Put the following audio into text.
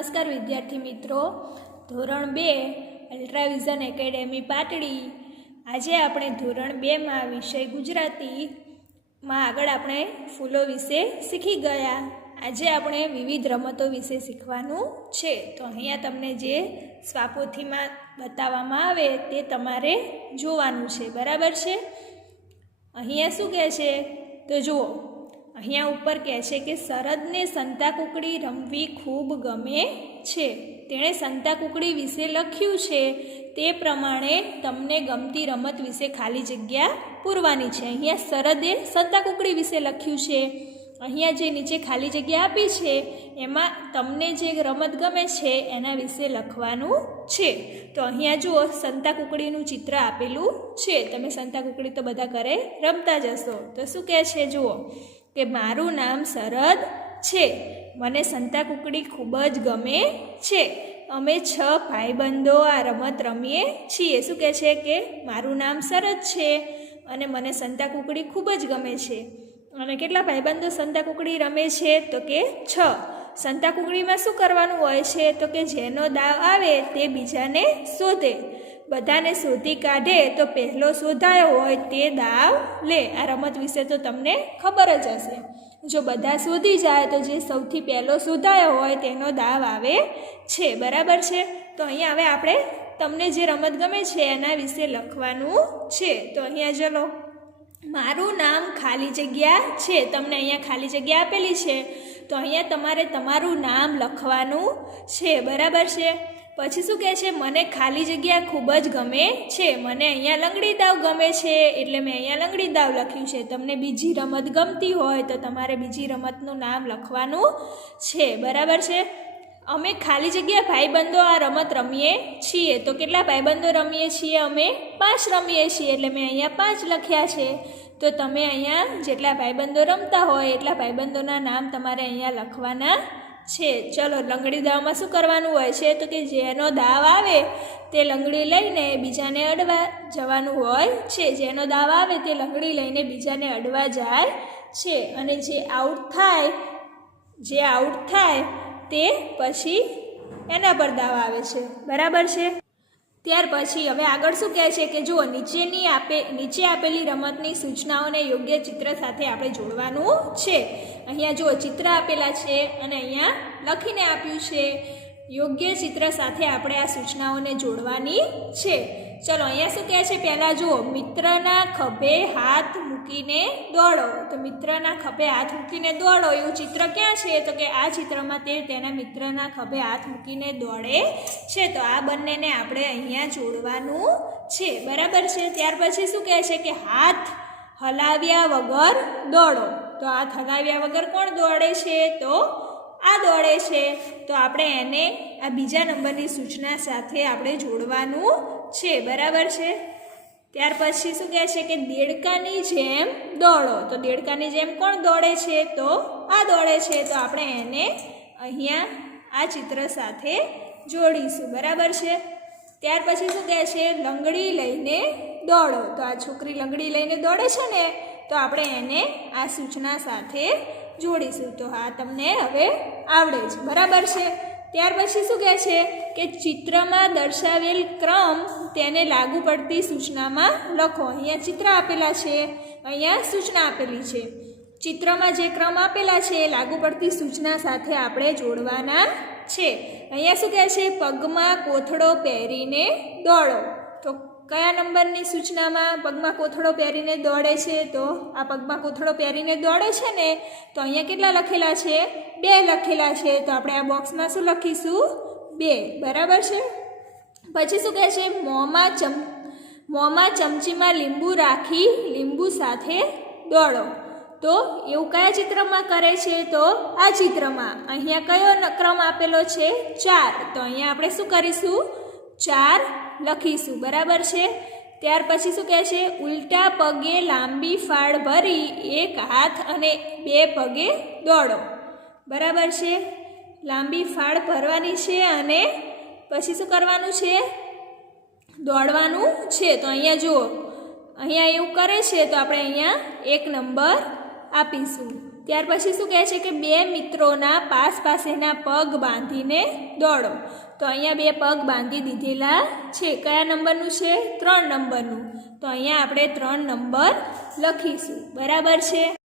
નમસ્કાર વિદ્યાર્થી મિત્રો, ધોરણ 2 અલ્ટ્રાવિઝન એકેડેમી પાટડી. આજે આપણે ધોરણ 2માં વિષય ગુજરાતીમાં આગળ આપણે ફૂલો વિશે શીખી ગયા. આજે આપણે વિવિધ રમતો વિશે શીખવાનું છે. તો અહીંયા તમને જે સ્વાપોથીમાં બતાવવામાં આવે તે તમારે જોવાનું છે, બરાબર છે. અહીંયા શું કહે છે તો જુઓ, અહીંયા ઉપર કહે છે કે શરદને સંતાકુકડી રમવી ખૂબ ગમે છે. તેણે સંતાકુકડી વિશે લખ્યું છે. તે પ્રમાણે તમને ગમતી રમત વિશે ખાલી જગ્યા પૂરવાની છે. અહીંયા શરદે સંતાકુકડી વિશે લખ્યું છે. અહીંયા જે નીચે ખાલી જગ્યા આપી છે એમાં તમને જે રમત ગમે છે એના વિશે લખવાનું છે. તો અહીંયા જુઓ, સંતાકુકડીનું ચિત્ર આપેલું છે. તમે સંતાકુકડી તો બધા ઘરે રમતા જ હશો. તો શું કહે છે જુઓ કે મારું નામ શરદ છે. મને સંતાકુકડી ખૂબ જ ગમે છે. અમે 6 ભાઈબંધો આ રમત રમીએ છીએ. શું કહે છે કે મારું નામ શરદ છે અને મને સંતાકુકડી ખૂબ જ ગમે છે. અને કેટલા ભાઈબંધો સંતાકુકડી રમે છે તો કે 6. સંતાકુકડીમાં શું કરવાનું હોય છે તો કે જેનો દાવ આવે તે બીજાને શોધે. બધાને શોધી કાઢે તો પહેલો શોધાયો હોય તે દાવ લે. આ રમત વિશે તો તમને ખબર જ હશે. જો બધા શોધી જાય તો જે સૌથી પહેલો શોધાયો હોય તેનો દાવ આવે છે, બરાબર છે. તો અહીંયા હવે આપણે તમને જે રમત ગમે છે એના વિશે લખવાનું છે. તો અહીંયા ચલો, મારું નામ ખાલી જગ્યા છે. તમને અહીંયા ખાલી જગ્યા આપેલી છે. તો અહીંયા તમારે તમારું નામ લખવાનું છે, બરાબર છે. પછી શું કહે છે, મને ખાલી જગ્યા ખૂબ જ ગમે છે. મને અહીંયા લંગડી દાવ ગમે છે એટલે મેં અહીંયા લંગડી દાવ લખ્યું છે. તમને બીજી રમત ગમતી હોય તો તમારે બીજી રમતનું નામ લખવાનું છે, બરાબર છે. અમે ખાલી જગ્યા ભાઈબંધો આ રમત રમીએ છીએ. તો કેટલા ભાઈબંધો રમીએ છીએ? અમે 5 રમીએ છીએ એટલે મેં અહીંયા 5 લખ્યા છે. તો તમે અહીંયા જેટલા ભાઈબંધો રમતા હોય એટલા ભાઈબંધોના નામ તમારે અહીંયા લખવાના છે. ચલો, લંગડી દાવમાં શું કરવાનું હોય છે તો કે જેનો દાવ આવે તે લંગડી લઈને બીજાને અડવા જવાનું હોય છે. જેનો દાવ આવે તે લંગડી લઈને બીજાને અડવા જાય છે. અને જે આઉટ થાય તે પછી એના પર દાવ આવે છે, બરાબર છે. ત્યાર પછી હવે આગળ શું કહે છે કે જુઓ, નીચે આપેલી રમતની સૂચનાઓને યોગ્ય ચિત્ર સાથે આપણે જોડવાનું છે. અહીંયા જુઓ, ચિત્ર આપેલા છે અને અહીંયા લખીને આપ્યું છે. યોગ્ય ચિત્ર સાથે આપણે આ સૂચનાઓને જોડવાની છે. ચલો, અહીંયા શું કહે છે, પહેલાં જુઓ, મિત્રના ખભે હાથ મૂકીને દોડો. તો મિત્રના ખભે હાથ મૂકીને દોડો એવું ચિત્ર ક્યાં છે તો કે આ ચિત્રમાં તે તેના મિત્રના ખભે હાથ મૂકીને દોડે છે. તો આ બંનેને આપણે અહીંયા જોડવાનું છે, બરાબર છે. ત્યાર પછી શું કહે છે કે હાથ હલાવ્યા વગર દોડો. તો હાથ હલાવ્યા વગર કોણ દોડે છે તો આ દોડે છે. તો આપણે એને આ બીજા નંબરની સૂચના સાથે આપણે જોડવાનું છે, બરાબર છે. ત્યાર પછી શું કહે છે કે દેડકાની જેમ દોડો. તો દેડકાની જેમ કોણ દોડે છે તો આ દોડે છે. તો આપણે એને અહીંયા આ ચિત્ર સાથે જોડીશું, બરાબર છે. ત્યાર પછી શું કહે છે, લંગડી લઈને દોડો. તો આ છોકરી લંગડી લઈને દોડે છે ને, તો આપણે એને આ સૂચના સાથે જોડીશું. તો હા, તમને હવે આવડે છે, બરાબર છે. ત્યાર પછી શું કહે છે કે ચિત્રમાં દર્શાવેલ ક્રમ તેને લાગુ પડતી સૂચનામાં લખો. અહીંયા ચિત્ર આપેલા છે, અહીંયા સૂચના આપેલી છે. ચિત્રમાં જે ક્રમ આપેલા છે એ લાગુ પડતી સૂચના સાથે આપણે જોડવાના છે. અહીંયા શું કહે છે, પગમાં કોથળો પહેરીને દોડો. તો કયા નંબરની સૂચનામાં પગમાં કોથળો પહેરીને દોડે છે? તો આ પગમાં કોથળો પહેરીને દોડે છે ને, તો અહીંયા કેટલા લખેલા છે? 2 લખેલા છે. તો આપણે આ બોક્સમાં શું લખીશું? 2, બરાબર છે. પછી શું કહે છે, મોંમાં ચમચીમાં લીંબુ રાખી લીંબુ સાથે દોડો. તો એવું કયા ચિત્રમાં કરે છે તો આ ચિત્રમાં. અહીંયા કયો ક્રમ આપેલો છે? 4. તો અહીંયા આપણે શું કરીશું? 4 લખીશું, બરાબર છે. ત્યાર પછી શું કહે છે, ઉલટા પગે લાંબી ફાળ ભરી 1 હાથ અને 2 પગે દોડો, બરાબર છે. લાંબી ફાળ ભરવાની છે અને પછી શું કરવાનું છે? દોડવાનું છે. તો અહીંયા જુઓ, અહીંયા એવું કરે છે તો આપણે અહીંયા 1 નંબર આપીશું. ત્યાર પછી શું કહે છે કે બે મિત્રોના પાસેના પગ બાંધીને દોડો. તો અહીંયા બે પગ બાંધી દીધેલા છે. કયા નંબરનું છે? 3 નંબરનું. તો અહીંયા આપણે 3 નંબર લખીશું. બરાબર છે.